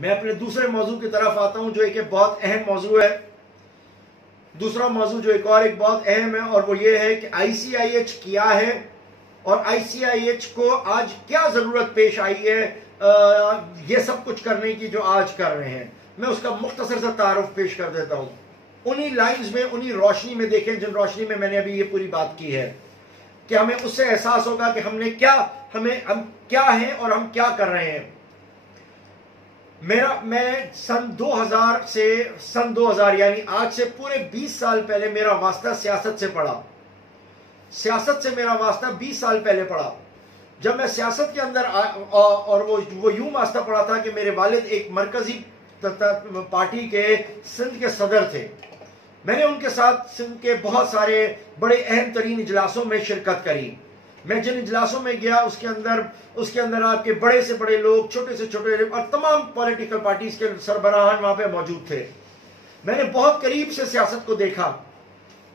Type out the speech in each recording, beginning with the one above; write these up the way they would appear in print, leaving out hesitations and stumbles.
میں اپنے دوسرے موضوع کی طرف آتا ہوں جو ایک بہت اہم موضوع ہے. دوسرا موضوع جو ایک بہت اہم ہے اور وہ یہ ہے کہ آئی سی آئی ایچ کیا ہے اور آئی سی آئی ایچ کو آج کیا ضرورت پیش آئی ہے یہ سب کچھ کرنے کی جو آج کر رہے ہیں. میں اس کا مختصر سا تعارف پیش کر دیتا ہوں. انہی لائنز میں, انہی روشنی میں دیکھیں جن روشنی میں نے ابھی یہ پوری بات کی ہے کہ ہمیں اس سے احساس ہوگا کہ ہم کیا ہیں اور ہم کیا کر رہے ہیں. میں سن 2000 یعنی آج سے پورے 20 سال پہلے میرا واسطہ سیاست سے پڑا. سیاست سے میرا واسطہ 20 سال پہلے پڑا. جب میں سیاست کے اندر اور وہ یوں واسطہ پڑا تھا کہ میرے والد ایک مرکزی پارٹی کے سندھ کے صدر تھے. میں نے ان کے ساتھ سندھ کے بہت سارے بڑے اہم ترین اجلاسوں میں شرکت کری. میں جن اجلاسوں میں گیا اس کے اندر آپ کے بڑے سے بڑے لوگ, چھوٹے سے چھوٹے اور تمام پولیٹیکل پارٹیز کے سربراہان وہاں پہ موجود تھے. میں نے بہت قریب سے سیاست کو دیکھا.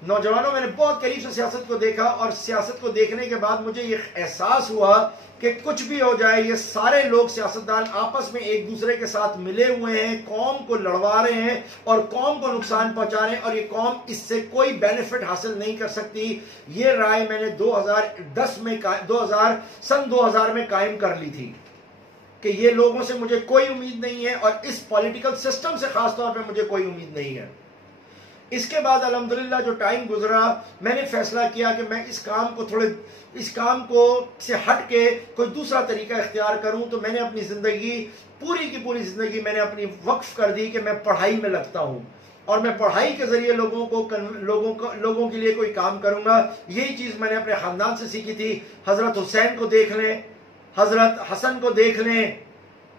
نوجوانوں, میں نے بہت قریب سے سیاست کو دیکھا اور سیاست کو دیکھنے کے بعد مجھے یہ احساس ہوا کہ کچھ بھی ہو جائے یہ سارے لوگ سیاستدان آپس میں ایک دوسرے کے ساتھ ملے ہوئے ہیں, قوم کو لڑوا رہے ہیں اور قوم کو نقصان پہنچا رہے ہیں اور یہ قوم اس سے کوئی بینیفٹ حاصل نہیں کر سکتی. یہ رائے میں نے 2000 میں قائم کر لی تھی کہ یہ لوگوں سے مجھے کوئی امید نہیں ہے اور اس پولیٹیکل سسٹم سے خاص طور پہ مجھے کوئی امید نہیں ہے. اس کے بعد الحمدللہ جو ٹائم گزرا میں نے فیصلہ کیا کہ میں اس کام کو سے ہٹ کے کوئی دوسرا طریقہ اختیار کروں. تو میں نے اپنی زندگی پوری کی پوری زندگی میں نے اپنی وقف کر دی کہ میں پڑھائی میں لگتا ہوں اور میں پڑھائی کے ذریعے لوگوں کے لیے کوئی کام کروں گا. یہی چیز میں نے اپنے خاندان سے سیکھی تھی. حضرت حسین کو دیکھ لیں, حضرت حسن کو دیکھ لیں,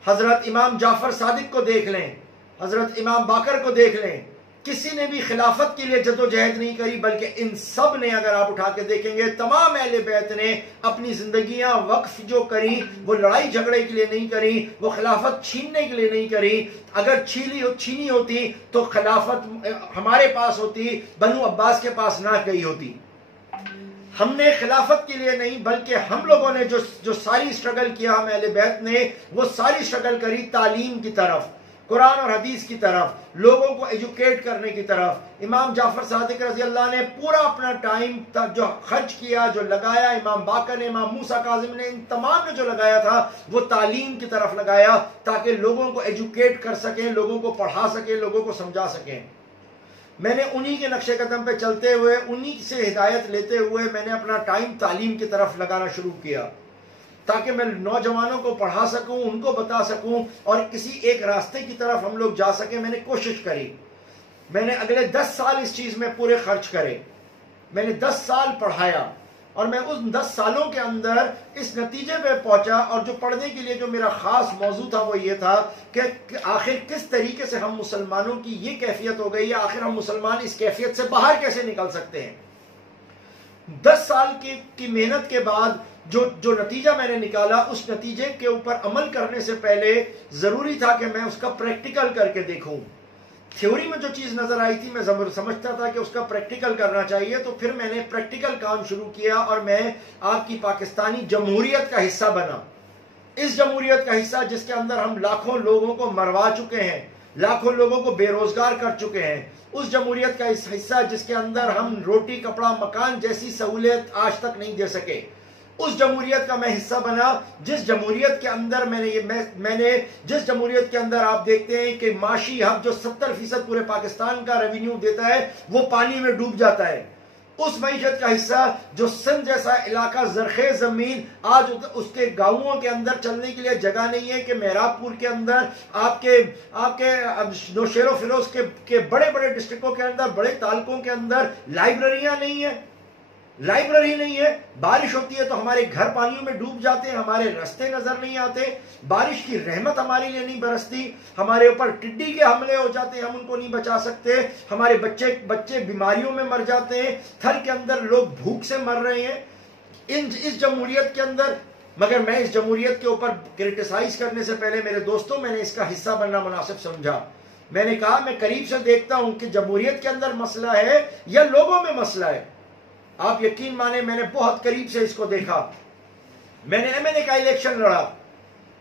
حضرت امام جعفر صادق کو دیکھ لیں, حضرت امام باقر کو دیکھ لیں. کسی نے بھی خلافت کے لیے جدوجہد نہیں کری بلکہ ان سب نے, اگر آپ اٹھا کے دیکھیں گے, تمام اہل بیت نے اپنی زندگیاں وقف جو کری وہ لڑائی جھگڑے کے لیے نہیں کری, وہ خلافت چھیننے کے لیے نہیں کری. اگر چھینی ہوتی تو خلافت ہمارے پاس ہوتی, بنو عباس کے پاس نہ گئی ہوتی. ہم نے خلافت کے لیے نہیں بلکہ ہم لوگوں نے جو ساری اسٹرگل کیا, ہم اہل بیت نے وہ ساری اسٹرگل کری تعلیم کی طرف, قرآن اور حدیث کی طرف, لوگوں کو ایجوکیٹ کرنے کی طرف. امام جعفر صادق رضی اللہ نے پورا اپنا ٹائم جو خرچ کیا, جو لگایا, امام باقر نے, امام موسیٰ کاظم نے, ان تمام نے جو لگایا تھا وہ تعلیم کی طرف لگایا تاکہ لوگوں کو ایجوکیٹ کر سکیں, لوگوں کو پڑھا سکیں, لوگوں کو سمجھا سکیں. میں نے انہی کے نقش قدم پہ چلتے ہوئے, انہی سے ہدایت لیتے ہوئے میں نے اپنا ٹائم تعلیم کی طرف لگانا شروع کیا تاکہ میں نوجوانوں کو پڑھا سکوں, ان کو بتا سکوں اور کسی ایک راستے کی طرف ہم لوگ جا سکیں. میں نے کوشش کری. میں نے اگلے 10 سال اس چیز میں پورے خرچ کرے. میں نے 10 سال پڑھایا اور میں اس 10 سالوں کے اندر اس نتیجے پہ پہنچا. اور جو پڑھنے کے لیے جو میرا خاص موضوع تھا وہ یہ تھا کہ آخر کس طریقے سے ہم مسلمانوں کی یہ کیفیت ہو گئی ہے, آخر ہم مسلمان اس کیفیت سے باہر کیسے نکل سکتے ہیں. 10 سال کی محنت کے بعد جو نتیجہ میں نے نکالا, اس نتیجے کے اوپر عمل کرنے سے پہلے ضروری تھا کہ میں اس کا پریکٹیکل کر کے دیکھوں. تھیوری میں جو چیز نظر آئی تھی میں سمجھتا تھا کہ اس کا پریکٹیکل کرنا چاہیے, تو پھر میں نے پریکٹیکل کام شروع کیا اور میں آپ کی پاکستانی جمہوریت کا حصہ بنا. اس جمہوریت کا حصہ جس کے اندر ہم لاکھوں لوگوں کو مروا چکے ہیں, لاکھوں لوگوں کو بے روزگار کر چکے ہیں. اس جمہوریت کا حصہ جس کے اندر ہم روٹی, کپڑا, مکان جیسی سہولت آج تک نہیں دے سکے. اس جمہوریت کا میں حصہ بنا جس جمہوریت کے اندر جس جمہوریت کے اندر آپ دیکھتے ہیں کہ معاشی حق جو 70% پورے پاکستان کا ریونیو دیتا ہے وہ پانی میں ڈوب جاتا ہے. اس معیشت کا حصہ جو سندھ جیسا علاقہ, زرخیز زمین, آج اس کے گاؤں کے اندر چلنے کے لیے جگہ نہیں ہے کہ مہراب پور کے اندر آپ کے نوشیر و فیروز کے بڑے بڑے ڈسٹرکٹوں کے اندر, بڑے تعلقوں کے اندر لائبریریاں نہیں ہیں, لائبریری نہیں ہے. بارش ہوتی ہے تو ہمارے گھر پانیوں میں ڈوب جاتے ہیں, ہمارے راستے نظر نہیں آتے, بارش کی رحمت ہمارے لیے نہیں برستی, ہمارے اوپر ٹڈی کے حملے ہو جاتے ہیں, ہم ان کو نہیں بچا سکتے, ہمارے بچے بیماریوں میں مر جاتے ہیں, تھر کے اندر لوگ بھوک سے مر رہے ہیں اس جمہوریت کے اندر. مگر میں اس جمہوریت کے اوپر کرٹیسائز کرنے سے پہلے میرے دوستوں میں نے اس کا حصہ بننا مناسب سمجھا. میں نے کہا میں قریب سے دیکھتا ہوں کہ جمہوریت کے اندر مسئلہ ہے یا لوگوں میں مسئلہ ہے. آپ یقین مانیں میں نے بہت قریب سے اس کو دیکھا. میں نے ایم این اے کا الیکشن لڑا.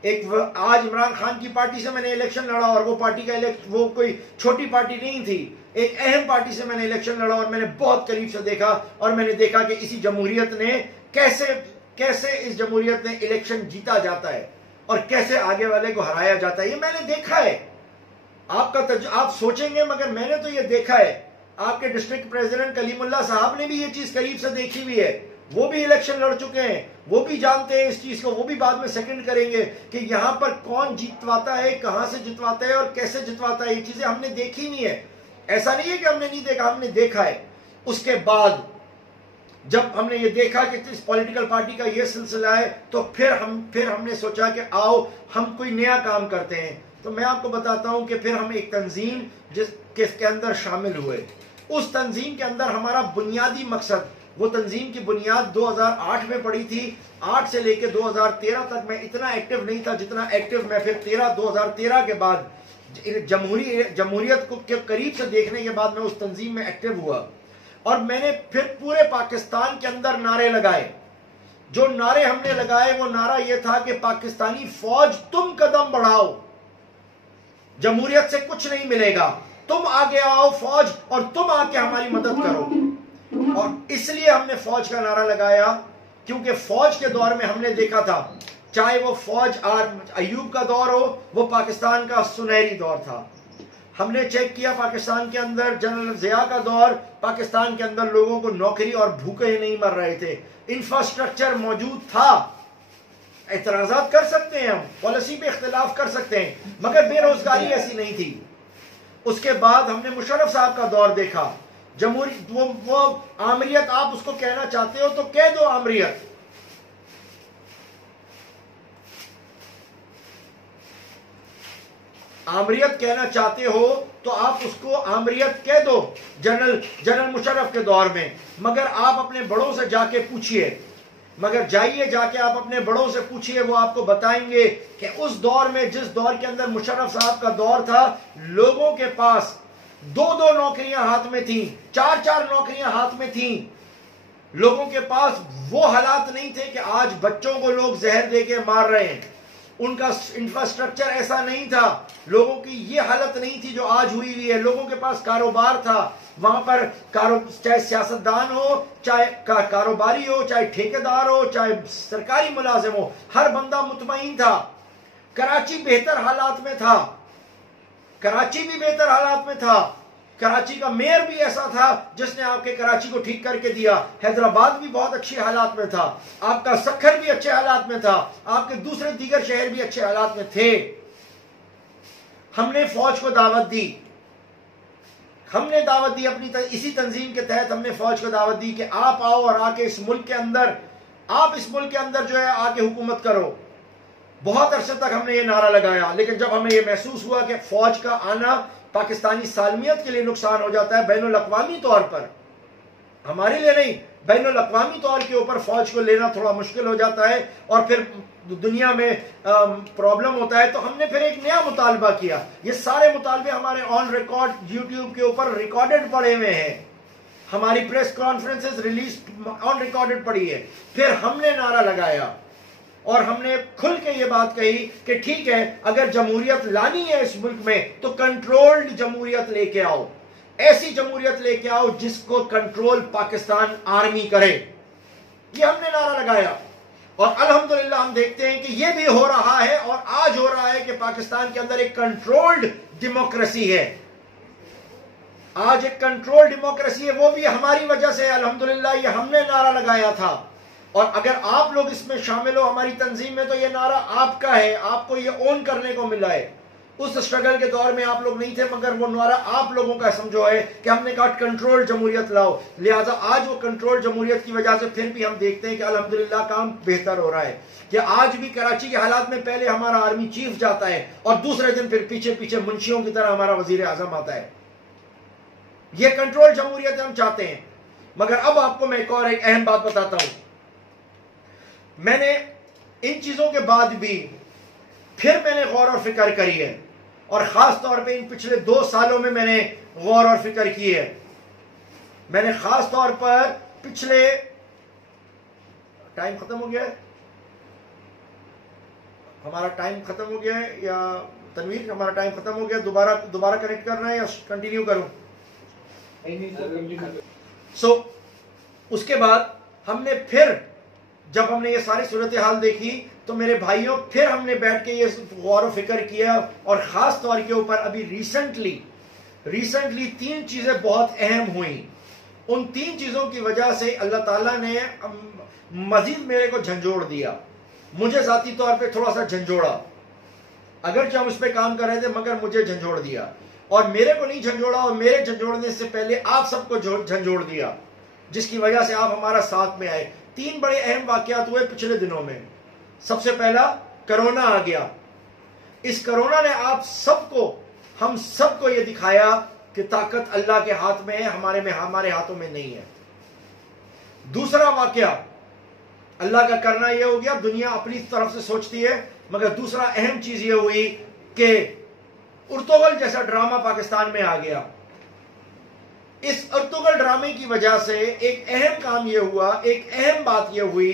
آج عمران خان کی پارٹی سے میں نے الیکشن لڑا اور وہ پارٹی کا وہ کوئی چھوٹی پارٹی نہیں تھی، ایک اہم پارٹی سے میں نے الیکشن لڑا اور میں نے بہت قریب سے دیکھا، اور میں نے دیکھا کہ اسی جمہوریت نے کیسے اس جمہوریت نے الیکشن جیتا جاتا ہے اور کیسے آگے والے کو ہرایا جاتا ہے. یہ میں نے دیکھا ہے. آپ سوچیں گے مگر میں نے تو یہ دیکھا ہے. آپ کے ڈسٹرکٹ پریزیڈنٹ کلیم اللہ صاحب نے بھی یہ چیز قریب سے دیکھی ہوئی ہے، وہ بھی الیکشن لڑ چکے ہیں، وہ بھی جانتے ہیں اس چیز کو، وہ بھی بعد میں سیکنڈ کریں گے کہ یہاں پر کون جتواتا ہے، کہاں سے جتواتا ہے اور کیسے جتواتا ہے. یہ چیزیں ہم نے دیکھی نہیں ہے. ایسا نہیں ہے کہ ہم نے نہیں دیکھا، ہم نے دیکھا ہے. اس کے بعد جب ہم نے یہ دیکھا کہ اس پولیٹیکل پارٹی کا یہ سلسلہ ہے تو پھر ہم نے سوچا کہ آؤ ہم کوئی نیا کام کرتے ہیں. تو میں آپ کو بتاتا ہوں کہ پھر ہم ایک تنظیم جس کے اندر شامل ہوئے. اس تنظیم کے اندر ہمارا بنیادی مقصد، وہ تنظیم کی بنیاد 2008 میں پڑی تھی. 8 سے لے کے 2013 تک میں اتنا ایکٹیو نہیں تھا جتنا ایکٹیو میں پھر 2013 کے بعد جمہوریت کو قریب سے دیکھنے کے بعد میں اس تنظیم میں ایکٹیو ہوا. اور میں نے پھر پورے پاکستان کے اندر نعرے لگائے. جو نعرے ہم نے لگائے وہ نعرہ یہ تھا کہ پاکستانی فوج تم قدم بڑھاؤ، جمہوریت سے کچھ نہیں ملے گا، تم آگے آؤ فوج اور تم آ کے ہماری مدد کرو. اور اس لیے ہم نے فوج کا نعرہ لگایا کیونکہ فوج کے دور میں ہم نے دیکھا تھا، چاہے وہ فوج ایوب کا دور ہو، وہ پاکستان کا سنہری دور تھا. ہم نے چیک کیا پاکستان کے اندر جنرل ضیاء کا دور، پاکستان کے اندر لوگوں کو نوکری اور بھوکے نہیں مر رہے تھے، انفراسٹرکچر موجود تھا. اعتراضات کر سکتے ہیں، ہم پالیسی پہ اختلاف کر سکتے ہیں، مگر بے روزگاری ایسی نہیں تھی. اس کے بعد ہم نے مشرف صاحب کا دور دیکھا. وہ آمریت آپ اس کو کہنا چاہتے ہو تو کہہ دو آمریت. آمریت کہنا چاہتے ہو تو آپ اس کو آمریت کہہ دو جنرل مشرف کے دور میں. مگر آپ اپنے بڑوں سے جا کے پوچھئے، جا کے آپ اپنے بڑوں سے پوچھئے، وہ آپ کو بتائیں گے کہ اس دور میں، جس دور کے اندر مشرف صاحب کا دور تھا، لوگوں کے پاس 2 نوکریاں ہاتھ میں تھیں، 4 نوکریاں ہاتھ میں تھیں. لوگوں کے پاس وہ حالات نہیں تھے کہ آج بچوں کو لوگ زہر دے کے مار رہے ہیں. ان کا انفراسٹرکچر ایسا نہیں تھا، لوگوں کی یہ حالت نہیں تھی جو آج ہوئی ہے. لوگوں کے پاس کاروبار تھا، وہاں پر چاہے سیاستدان ہو، چاہے کاروباری ہو، چاہے ٹھیکیدار ہو، چاہے سرکاری ملازم ہو، ہر بندہ مطمئن تھا. کراچی بہتر حالات میں تھا، کراچی بھی بہتر حالات میں تھا. کراچی کا میئر بھی ایسا تھا جس نے آپ کے کراچی کو ٹھیک کر کے دیا. حیدرآباد بھی بہت اچھے حالات میں تھا، آپ کا سکھر بھی اچھے حالات میں تھا، آپ کے دوسرے دیگر شہر بھی اچھے حالات میں تھے. ہم نے فوج کو دعوت دی، اپنی اسی تنظیم کے تحت ہم نے فوج کو دعوت دی کہ آپ آؤ اور آ کے اس ملک کے اندر جو ہے آ کے حکومت کرو. بہت عرصے تک ہم نے یہ نعرہ لگایا، لیکن جب ہمیں یہ محسوس ہوا کہ فوج کا آنا پاکستانی سالمیت کے لیے نقصان ہو جاتا ہے، بین الاقوامی طور پر، ہمارے لیے نہیں، بین الاقوامی طور کے اوپر فوج کو لینا تھوڑا مشکل ہو جاتا ہے اور پھر دنیا میں پرابلم ہوتا ہے، تو ہم نے پھر ایک نیا مطالبہ کیا. یہ سارے مطالبے ہمارے آن ریکارڈ یوٹیوب کے اوپر ریکارڈڈ پڑے ہوئے ہیں، ہماری پریس کانفرنسز ریلیز آن ریکارڈڈ پڑی ہے. پھر ہم نے نعرہ لگایا اور ہم نے کھل کے یہ بات کہی کہ ٹھیک ہے، اگر جمہوریت لانی ہے اس ملک میں تو کنٹرولڈ جمہوریت لے کے آؤ، ایسی جمہوریت لے کے آؤ جس کو کنٹرول پاکستان آرمی کرے. یہ ہم نے نعرہ لگایا اور الحمدللہ ہم دیکھتے ہیں کہ یہ بھی ہو رہا ہے، اور آج ہو رہا ہے کہ پاکستان کے اندر ایک کنٹرولڈ ڈیموکریسی ہے. آج ایک کنٹرول ڈیموکریسی ہے، وہ بھی ہماری وجہ سے. الحمدللہ یہ ہم نے نعرہ لگایا تھا، اور اگر آپ لوگ اس میں شامل ہو ہماری تنظیم میں تو یہ نعرہ آپ کا ہے، آپ کو یہ اون کرنے کو ملا ہے. اس اسٹرگل کے دور میں آپ لوگ نہیں تھے، مگر وہ نعرہ آپ لوگوں کا سمجھو ہے کہ ہم نے کہا کنٹرول جمہوریت لاؤ. لہٰذا آج وہ کنٹرول جمہوریت کی وجہ سے پھر بھی ہم دیکھتے ہیں کہ الحمدللہ کام بہتر ہو رہا ہے. کہ آج بھی کراچی کے حالات میں پہلے ہمارا آرمی چیف جاتا ہے اور دوسرے دن پھر پیچھے منشیوں کی طرح ہمارا وزیر اعظم آتا ہے. یہ کنٹرول جمہوریت ہم چاہتے ہیں. مگر اب آپ کو میں ایک اہم بات بتاتا ہوں. میں نے ان چیزوں کے بعد بھی پھر میں نے غور اور فکر کری ہے، اور خاص طور پہ ان پچھلے 2 سالوں میں میں نے غور اور فکر کی ہے. میں نے خاص طور پر ٹائم ختم ہو گیا ہے، ہمارا ٹائم ختم ہو گیا ہے یا تنویر ہمارا ٹائم ختم ہو گیا؟ دوبارہ کنیکٹ کرنا ہے یا کنٹینیو کروں؟ سو اس کے بعد ہم نے پھر جب ہم نے یہ ساری صورتحال دیکھی تو میرے بھائیوں پھر ہم نے بیٹھ کے یہ غور و فکر کیا، اور خاص طور کے اوپر ابھی ریسنٹلی 3 چیزیں بہت اہم ہوئیں. ان 3 چیزوں کی وجہ سے اللہ تعالیٰ نے مزید میرے کو جھنجھوڑ دیا، مجھے ذاتی طور پہ تھوڑا سا جھنجھوڑا، اگرچہ ہم اس پہ کام کر رہے تھے مگر مجھے جھنجھوڑ دیا. اور میرے کو نہیں جھنجھوڑا، اور میرے جھنجھوڑنے سے پہلے آپ سب کو جھنجھوڑ دیا، جس کی وجہ سے آپ ہمارا ساتھ میں آئے. 3 بڑے اہم واقعات ہوئے پچھلے دنوں میں. سب سے پہلا کرونا آ گیا. اس کرونا نے ہم سب کو یہ دکھایا کہ طاقت اللہ کے ہاتھ میں ہے، ہمارے ہاتھوں میں نہیں ہے. دوسرا واقعہ اللہ کا کرنا یہ ہو گیا، دنیا اپنی طرف سے سوچتی ہے، مگر دوسرا اہم چیز یہ ہوئی کہ ارطغرل جیسا ڈرامہ پاکستان میں آ گیا. اس ارطغرل ڈرامے کی وجہ سے ایک اہم کام یہ ہوا، ایک اہم بات یہ ہوئی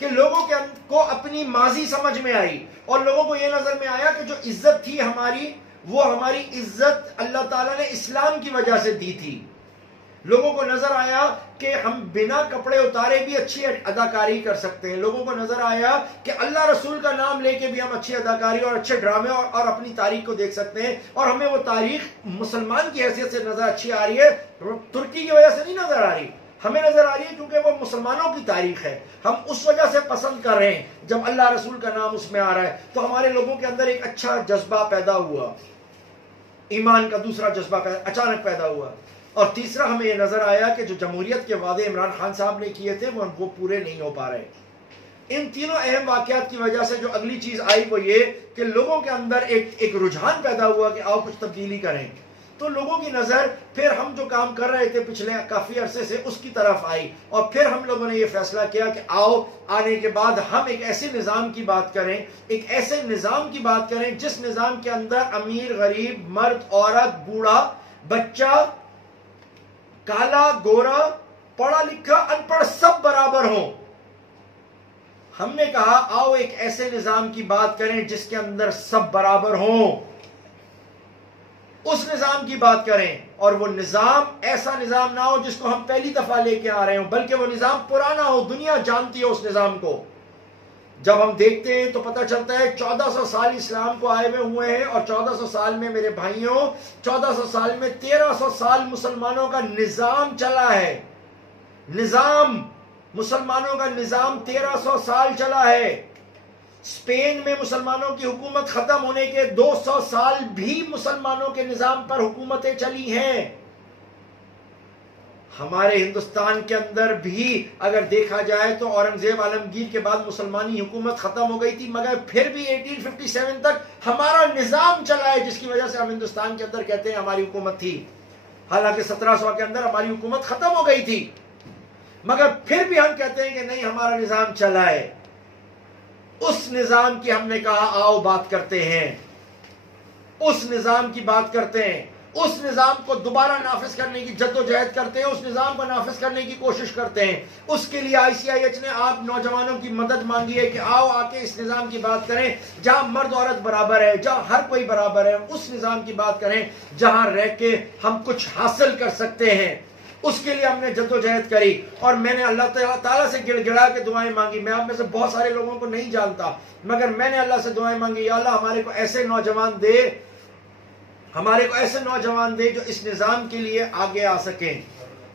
کہ لوگوں کو اپنی ماضی سمجھ میں آئی، اور لوگوں کو یہ نظر میں آیا کہ جو عزت تھی ہماری، وہ ہماری عزت اللہ تعالیٰ نے اسلام کی وجہ سے دی تھی. لوگوں کو نظر آیا کہ ہم بنا کپڑے اتارے بھی اچھی اداکاری کر سکتے ہیں. لوگوں کو نظر آیا کہ اللہ رسول کا نام لے کے بھی ہم اچھی اداکاری اور اچھے ڈرامے اور اپنی تاریخ کو دیکھ سکتے ہیں. اور ہمیں وہ تاریخ مسلمان کی حیثیت سے نظر اچھی آ رہی ہے، ترکی کی وجہ سے نہیں نظر آ رہی، ہمیں نظر آ رہی ہے کیونکہ وہ مسلمانوں کی تاریخ ہے. ہم اس وجہ سے پسند کر رہے ہیں جب اللہ رسول کا نام اس میں آ رہا ہے، تو ہمارے لوگوں کے اندر ایک اچھا جذبہ پیدا ہوا، ایمان کا دوسرا جذبہ اچانک پیدا ہوا. اور تیسرا ہمیں یہ نظر آیا کہ جو جمہوریت کے وعدے عمران خان صاحب نے کیے تھے وہ پورے نہیں ہو پا رہے. ان تینوں اہم واقعات کی وجہ سے جو اگلی چیز آئی وہ یہ کہ لوگوں کے اندر ایک رجحان پیدا ہوا کہ آؤ کچھ تبدیلی کریں. تو لوگوں کی نظر پھر ہم جو کام کر رہے تھے پچھلے کافی عرصے سے اس کی طرف آئی، اور پھر ہم لوگوں نے یہ فیصلہ کیا کہ آنے کے بعد ہم ایک ایسے نظام کی بات کریں، ایک ایسے نظام کی بات کریں جس نظام کے اندر امیر غریب، مرد عورت، بوڑھا بچہ، کالا گورا، پڑھا لکھا ان پڑھ سب برابر ہوں. ہم نے کہا آؤ ایک ایسے نظام کی بات کریں جس کے اندر سب برابر ہوں، اس نظام کی بات کریں. اور وہ نظام ایسا نظام نہ ہو جس کو ہم پہلی دفعہ لے کے آ رہے ہوں، بلکہ وہ نظام پرانا ہو، دنیا جانتی ہو اس نظام کو. جب ہم دیکھتے ہیں تو پتہ چلتا ہے 1400 سال اسلام کو آئے ہوئے ہیں، اور 1400 سال میں میرے بھائیوں 1400 سال میں 1300 سال مسلمانوں کا نظام چلا ہے. نظام مسلمانوں کا نظام 1300 سال چلا ہے. اسپین میں مسلمانوں کی حکومت ختم ہونے کے 200 سال بھی مسلمانوں کے نظام پر حکومتیں چلی ہیں. ہمارے ہندوستان کے اندر بھی اگر دیکھا جائے تو اورنگزیب عالمگیر کے بعد مسلمانی حکومت ختم ہو گئی تھی، مگر پھر بھی 1857 تک ہمارا نظام چلا ہے، جس کی وجہ سے ہم ہندوستان کے اندر کہتے ہیں ہماری حکومت تھی. حالانکہ 1700 کے اندر ہماری حکومت ختم ہو گئی تھی، مگر پھر بھی ہم کہتے ہیں کہ نہیں ہمارا نظام چلا ہے. اس نظام کی ہم نے کہا آؤ بات کرتے ہیں، اس نظام کی بات کرتے ہیں، اس نظام کو دوبارہ نافذ کرنے کی جدوجہد کرتے ہیں، اس نظام کو نافذ کرنے کی کوشش کرتے ہیں. اس کے لیے ICIH نے آپ نوجوانوں کی مدد مانگی ہے کہ آؤ آ کے اس نظام کی بات کریں جہاں مرد عورت برابر ہے، جہاں ہر کوئی برابر ہے. اس نظام کی بات کریں جہاں رہ کے ہم کچھ حاصل کر سکتے ہیں. اس کے لیے ہم نے جدوجہد کری، اور میں نے اللہ تعالیٰ سے گڑ گڑا کے دعائیں مانگی. میں آپ میں سے بہت سارے لوگوں کو نہیں جانتا، مگر میں نے اللہ سے دعائیں مانگی، یا اللہ ہمارے کو ایسے نوجوان دے، ہمارے کو ایسے نوجوان دے جو اس نظام کے لیے آگے آ سکیں.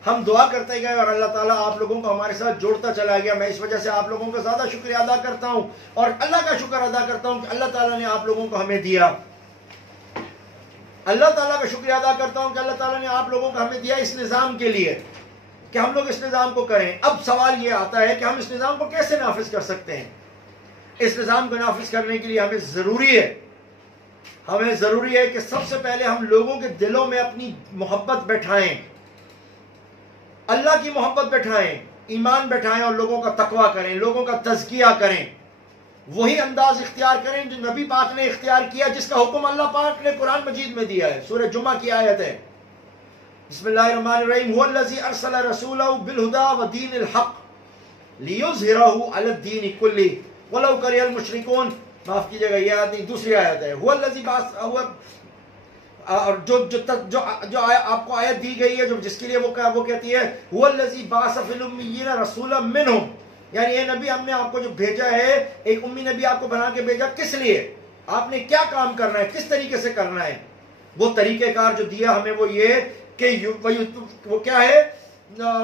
ہم دعا کرتے گئے اور اللہ تعالیٰ آپ لوگوں کو ہمارے ساتھ جوڑتا چلا گیا. میں اس وجہ سے آپ لوگوں کا زیادہ شکریہ ادا کرتا ہوں، اور اللہ کا شکر ادا کرتا ہوں کہ اللہ تعالیٰ نے آپ لوگوں کو ہمیں دیا. اللہ تعالیٰ کا شکریہ ادا کرتا ہوں کہ اللہ تعالیٰ نے آپ لوگوں کو ہمیں دیا اس نظام کے لیے کہ ہم لوگ اس نظام کو کریں. اب سوال یہ آتا ہے کہ ہم اس نظام کو کیسے نافذ کر سکتے ہیں. اس نظام کو نافذ کرنے کے لیے ہمیں ضروری ہے کہ سب سے پہلے ہم لوگوں کے دلوں میں اپنی محبت بیٹھائیں، اللہ کی محبت بیٹھائیں، ایمان بیٹھائیں، اور لوگوں کا تقویٰ کریں، لوگوں کا تزکیہ کریں. وہی انداز اختیار کریں جو نبی پاک نے اختیار کیا، جس کا حکم اللہ پاک نے قرآن مجید میں دیا ہے. سورہ جمعہ کی آیت ہے، بسم اللہ الرحمن الرحیم، هو الذی ارسل رسولہ بالہدی ودین الحق لیظہرہ علی الدین کلہ ولو کرہ المشرکون. معاف کیجیے گا یہ آیت نہیں, دوسری آیت ہے, هو الذی بعث, اور جو آپ کو آیت دی گئی ہے جو جس کے لیے وہ کہتی ہے هو الذی بعث فی الامیین رسولا منہم, یعنی اے نبی ہم نے آپ کو جو بھیجا ہے, ایک امی نبی آپ کو بنا کے بھیجا, کس لیے, آپ نے کیا کام کرنا ہے, کس طریقے سے کرنا ہے. وہ طریقہ کار جو دیا ہمیں وہ یہ کہ وہ کیا ہے,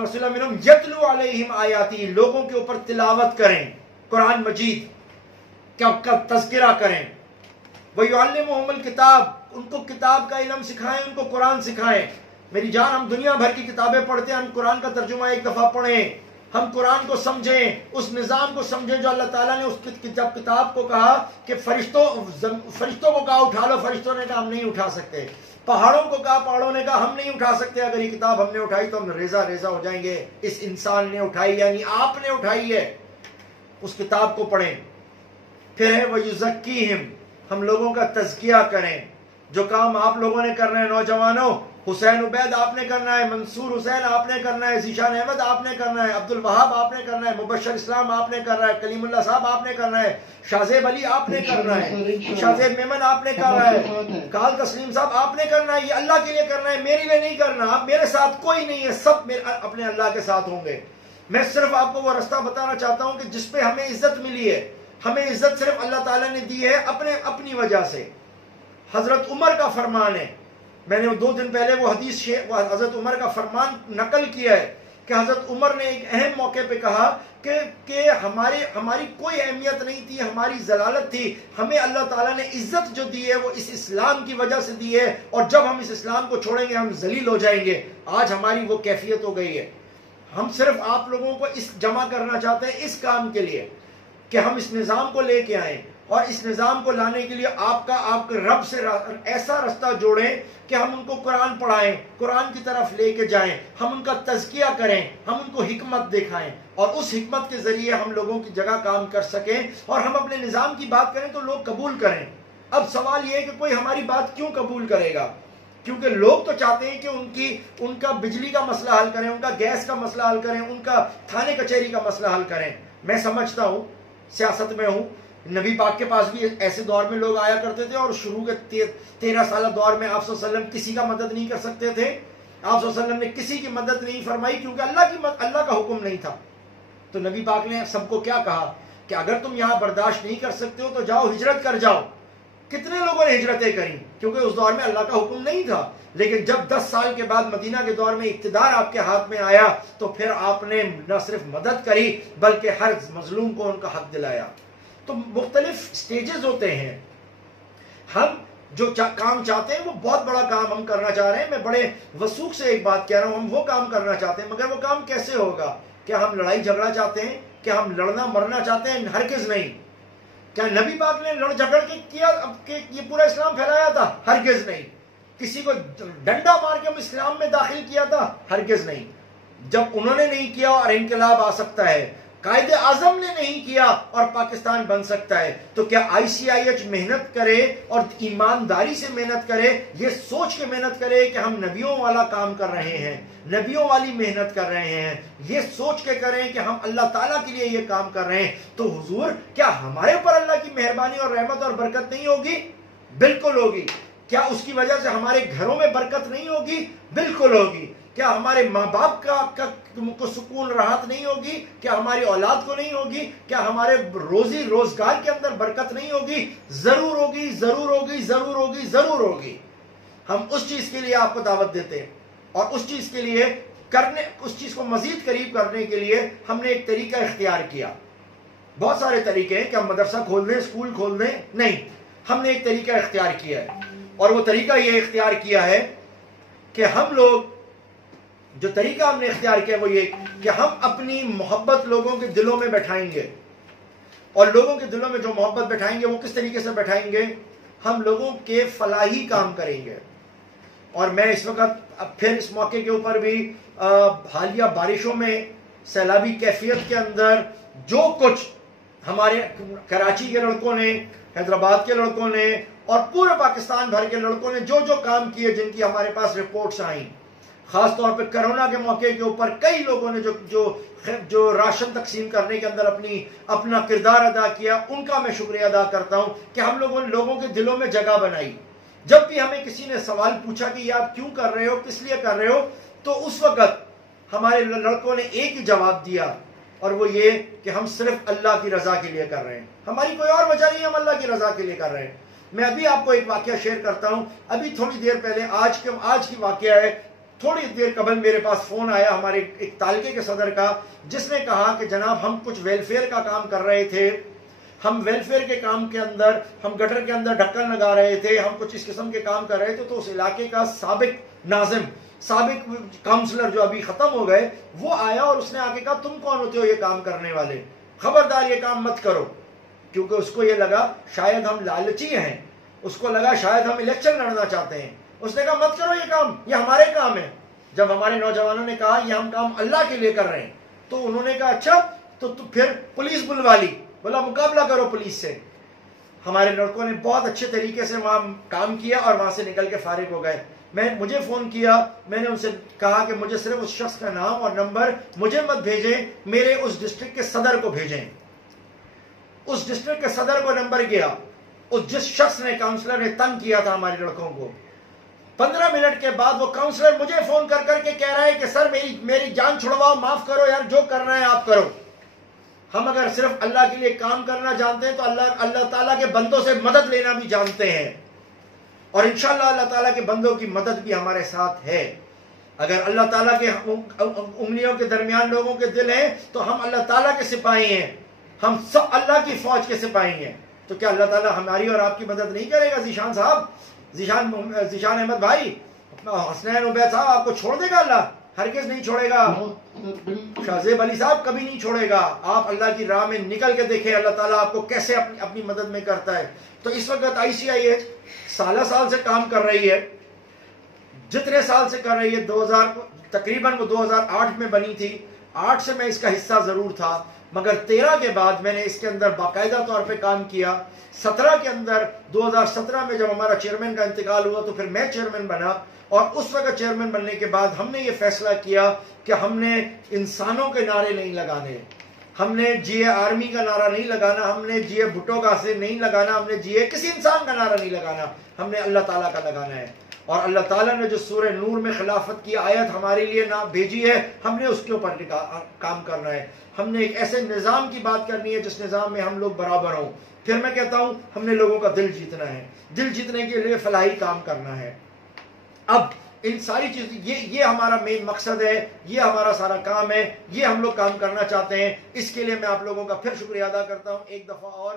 رسول منہم یتلو علیہم آیاتی, لوگوں کے اوپر تلاوت کریں قرآن مجید کا تذکرہ کریں, وَيُعَلِّمُهُمُ الْكِتَابَ, ان کو کتاب کا علم سکھائیں, ان کو قرآن سکھائیں. میری جان, ہم دنیا بھر کی کتابیں پڑھتے ہیں, ہم قرآن کا ترجمہ ایک دفعہ پڑھیں, ہم قرآن کو سمجھیں, اس نظام کو سمجھیں جو اللہ تعالیٰ نے اس کتاب کو کہا کہ فرشتوں کو کہا اٹھا لو, فرشتوں نے کہا ہم نہیں اٹھا سکتے, پہاڑوں کو کہا, پہاڑوں نے کہا ہم نہیں اٹھا سکتے, اگر یہ کتاب ہم نے اٹھائی تو ہم ریزہ ریزہ ہو جائیں گے. اس انسان نے اٹھائی, یعنی آپ نے اٹھائی ہے, اس کتاب کو پڑھیں. پھر ہے وَيُزَكِّيهِمْ, ہم لوگوں کا تزکیہ کریں. جو کام آپ لوگوں نے کرنا ہے نوجوانوں, حسین عبید آپ نے کرنا ہے, منصور حسین آپ نے کرنا ہے, ذیشان احمد آپ نے کرنا ہے, عبد الوہاب آپ نے کرنا ہے, مبشر اسلام آپ نے کرنا ہے, کلیم اللہ صاحب آپ نے کرنا ہے, شاہزیب علی آپ نے کرنا ہے, شاہزیب میمن آپ نے کرنا ہے, کال تسلیم صاحب آپ نے کرنا ہے. یہ اللہ کے لیے کرنا ہے, میرے لیے نہیں کرنا. آپ میرے ساتھ کوئی نہیں ہے, سب اپنے اللہ کے ساتھ ہوں گے. میں صرف آپ کو وہ رستہ بتانا چاہتا ہوں کہ جس پہ ہمیں عزت ملی ہے. ہمیں عزت صرف اللہ تعالیٰ نے دی ہے اپنی وجہ سے. حضرت عمر کا فرمان ہے, میں نے 2 دن پہلے وہ حدیث حضرت عمر کا فرمان نقل کیا ہے کہ حضرت عمر نے ایک اہم موقع پہ کہا کہ ہماری کوئی اہمیت نہیں تھی, ہماری ضلالت تھی, ہمیں اللہ تعالیٰ نے عزت جو دی ہے وہ اس اسلام کی وجہ سے دی ہے, اور جب ہم اس اسلام کو چھوڑیں گے ہم ذلیل ہو جائیں گے. آج ہماری وہ کیفیت ہو گئی ہے. ہم صرف آپ لوگوں کو اس جمع کرنا چاہتے ہیں اس کام کے لیے کہ ہم اس نظام کو لے کے آئیں, اور اس نظام کو لانے کے لیے آپ کے رب سے ایسا رستہ جوڑیں کہ ہم ان کو قرآن پڑھائیں, قرآن کی طرف لے کے جائیں, ہم ان کا تزکیہ کریں, ہم ان کو حکمت دکھائیں, اور اس حکمت کے ذریعے ہم لوگوں کی جگہ کام کر سکیں, اور ہم اپنے نظام کی بات کریں تو لوگ قبول کریں. اب سوال یہ ہے کہ کوئی ہماری بات کیوں قبول کرے گا, کیونکہ لوگ تو چاہتے ہیں کہ ان کا بجلی کا مسئلہ حل کریں, ان کا گیس کا مسئلہ حل کریں, ان کا تھانے کچہری کا مسئلہ حل کریں. میں سمجھتا ہوں, سیاست میں ہوں, نبی پاک کے پاس بھی ایسے دور میں لوگ آیا کرتے تھے, اور شروع کے 13 سالہ دور میں آپ صلی اللہ علیہ وسلم کسی کا مدد نہیں کر سکتے تھے. آپ صلی اللہ علیہ وسلم نے کسی کی مدد نہیں فرمائی کیونکہ اللہ کا حکم نہیں تھا. تو نبی پاک نے سب کو کیا کہا کہ اگر تم یہاں برداشت نہیں کر سکتے ہو تو جاؤ, ہجرت کر جاؤ. کتنے لوگوں نے ہجرتیں کریں کیونکہ اس دور میں اللہ کا حکم نہیں تھا. لیکن جب 10 سال کے بعد مدینہ کے دور میں اقتدار آپ کے ہاتھ میں آیا تو پھر آپ نے نہ صرف مدد کری بلکہ ہر مظلوم کو ان کا حق دلایا. تو مختلف سٹیجز ہوتے ہیں. ہم جو کام چاہتے ہیں وہ بہت بڑا کام ہم کرنا چاہ رہے ہیں. میں بڑے وثوق سے ایک بات کہہ رہا ہوں, ہم وہ کام کرنا چاہتے ہیں, مگر وہ کام کیسے ہوگا؟ کیا ہم لڑائی جھگڑا چاہتے ہیں؟ کیا ہم لڑنا مرنا چاہتے ہیں؟ ہرگز نہیں. کیا نبی پاک نے لڑ جھگڑ کے کیا کہ یہ پورا اسلام پھیلایا تھا؟ ہرگز نہیں. کسی کو ڈنڈا مار کے ہم اسلام میں داخل کیا تھا؟ ہرگز نہیں. جب انہوں نے نہیں کیا اور انقلاب آ سکتا ہے, قائد اعظم نے نہیں کیا اور پاکستان بن سکتا ہے, تو کیا ICIH محنت کرے اور ایمانداری سے محنت کرے, یہ سوچ کے محنت کرے کہ ہم نبیوں والا کام کر رہے ہیں, نبیوں والی محنت کر رہے ہیں, یہ سوچ کے کریں کہ ہم اللہ تعالیٰ کے لیے یہ کام کر رہے ہیں, تو حضور کیا ہمارے اوپر اللہ کی مہربانی اور رحمت اور برکت نہیں ہوگی؟ بالکل ہوگی. کیا اس کی وجہ سے ہمارے گھروں میں برکت نہیں ہوگی؟ بالکل ہوگی. کیا ہمارے ماں باپ کو سکون راحت نہیں ہوگی؟ کیا ہماری اولاد کو نہیں ہوگی؟ کیا ہمارے روزی روزگار کے اندر برکت نہیں ہوگی؟ ضرور ہوگی, ضرور ہوگی, ضرور ہوگی, ضرور ہوگی. ہم اس چیز کے لیے آپ کو دعوت دیتے ہیں, اور اس چیز کے لیے اس چیز کو مزید قریب کرنے کے لیے ہم نے ایک طریقہ اختیار کیا. بہت سارے طریقے ہیں کہ ہم مدرسہ کھول دیں, اسکول کھول دیں, نہیں. ہم نے ایک طریقہ اختیار کیا ہے, اور وہ طریقہ یہ اختیار کیا ہے کہ ہم لوگ, جو طریقہ ہم نے اختیار کیا وہ یہ کہ ہم اپنی محبت لوگوں کے دلوں میں بیٹھائیں گے. اور لوگوں کے دلوں میں جو محبت بیٹھائیں گے وہ کس طریقے سے بیٹھائیں گے؟ ہم لوگوں کے فلاحی کام کریں گے. اور میں اس وقت پھر اس موقع کے اوپر بھی حالیہ بارشوں میں سیلابی کیفیت کے اندر جو کچھ ہمارے کراچی کے لڑکوں نے, حیدرآباد کے لڑکوں نے, اور پورے پاکستان بھر کے لڑکوں نے جو کام کیے, جن کی ہمارے پاس رپورٹس آئیں, خاص طور پہ کرونا کے موقع کے اوپر کئی لوگوں نے جو راشن تقسیم کرنے کے اندر اپنا کردار ادا کیا، ان کا میں شکریہ ادا کرتا ہوں کہ ہم لوگوں کے دلوں میں جگہ بنائی۔ جب بھی ہمیں کسی نے سوال پوچھا کہ یہ آپ کیوں کر رہے ہو، کس لیے کر رہے ہو، تو اس وقت ہمارے لڑکوں نے ایک ہی جواب دیا، اور وہ یہ کہ ہم صرف اللہ کی رضا کے لیے کر رہے ہیں، ہماری کوئی اور وجہ نہیں، ہم اللہ کی رضا کے لیے کر رہے ہیں۔ میں ابھی آپ کو ایک واقعہ شیئر کرتا ہوں، ابھی تھوڑی دیر پہلے، آج کی واقعہ ہے، تھوڑی دیر قبل میرے پاس فون آیا ہمارے ایک تعلقے کے صدر کا، جس نے کہا کہ جناب ہم کچھ ویلفیئر کا کام کر رہے تھے، ہم ویلفیئر کے کام کے اندر، ہم گٹر کے اندر ڈھکن لگا رہے تھے، ہم کچھ اس قسم کے کام کر رہے تھے، تو اس علاقے کا سابق ناظم، سابق کاؤنسلر جو ابھی ختم ہو گئے، وہ آیا اور اس نے آ کے کہا تم کون ہوتے ہو یہ کام کرنے والے، خبردار یہ کام مت کرو، کیونکہ اس کو یہ لگا شاید ہم لالچی ہیں، اس کو لگا شاید ہم الیکشن لڑنا چاہتے ہیں، اس نے کہا مت کرو یہ کام، یہ ہمارے کام ہے۔ جب ہمارے نوجوانوں نے کہا یہ ہم کام اللہ کے لیے کر رہے ہیں، تو انہوں نے کہا اچھا، تو پھر پولیس بلوا لی، بولا مقابلہ کرو پولیس سے۔ ہمارے لڑکوں نے بہت اچھے طریقے سے وہاں کام کیا اور وہاں سے نکل کے فارغ ہو گئے۔ مجھے فون کیا، میں نے ان سے کہا کہ مجھے صرف اس شخص کا نام اور نمبر مجھے مت بھیجیں، میرے اس ڈسٹرکٹ کے صدر کو بھیجیں۔ اس ڈسٹرکٹ کے صدر کو نمبر گیا، اس جس شخص نے، کاؤنسلر نے تنگ کیا تھا ہمارے لڑکوں کو، 15 منٹ کے بعد وہ کاؤنسلر مجھے فون کر کے کہہ رہا ہے کہ سر میری جان چھڑواؤ، معاف کرو یار، جو کرنا ہے آپ کرو۔ ہم اگر صرف اللہ کے لیے کام کرنا جانتے ہیں تو اللہ تعالیٰ کے بندوں سے مدد لینا بھی جانتے ہیں، اور انشاءاللہ اللہ تعالیٰ کے بندوں کی مدد بھی ہمارے ساتھ ہے۔ اگر اللہ تعالیٰ کے انگلیوں کے درمیان لوگوں کے دل ہیں تو ہم اللہ تعالیٰ کے سپاہی ہیں، ہم سب اللہ کی فوج کے سپاہی ہیں، تو کیا اللہ تعالیٰ ہماری اور آپ کی مدد نہیں کرے گا؟ ذیشان صاحب، ذیشان احمد بھائی، حسنین عبید صاحب، آپ کو چھوڑ دے گا اللہ؟ ہرگز نہیں چھوڑے گا۔ شاہزیب علی صاحب کبھی نہیں چھوڑے گا۔ آپ اللہ کی راہ میں نکل کے دیکھیں اللہ تعالیٰ آپ کو کیسے اپنی مدد میں کرتا ہے۔ تو اس وقت ICIH سالہ سال سے کام کر رہی ہے، جتنے سال سے کر رہی ہے، تقریباً وہ 2008 میں بنی تھی، 8 سے میں اس کا حصہ ضرور تھا، مگر 13 کے بعد میں نے اس کے اندر باقاعدہ طور پہ کام کیا۔ 17 کے اندر، 2017 میں جب ہمارا چیئرمین کا انتقال ہوا تو پھر میں چیئرمین بنا، اور اس وقت چیئرمین بننے کے بعد ہم نے یہ فیصلہ کیا کہ ہم نے انسانوں کے نعرے نہیں لگانے، ہم نے جیے آرمی کا نعرہ نہیں لگانا، ہم نے جیے بھٹو کا سے نہیں لگانا، ہم نے جیے کسی انسان کا نعرہ نہیں لگانا، ہم نے اللہ تعالیٰ کا لگانا ہے۔ اور اللہ تعالیٰ نے جو سورہ نور میں خلافت کی آیت ہمارے لیے نہ بھیجی ہے، ہم نے اس کے اوپر کام کرنا ہے۔ ہم نے ایک ایسے نظام کی بات کرنی ہے جس نظام میں ہم لوگ برابر ہوں۔ پھر میں کہتا ہوں ہم نے لوگوں کا دل جیتنا ہے، دل جیتنے کے لیے فلاحی کام کرنا ہے۔ اب ان ساری چیزیں، یہ ہمارا مین مقصد ہے، یہ ہمارا سارا کام ہے، یہ ہم لوگ کام کرنا چاہتے ہیں۔ اس کے لیے میں آپ لوگوں کا پھر شکریہ ادا کرتا ہوں ایک دفعہ اور۔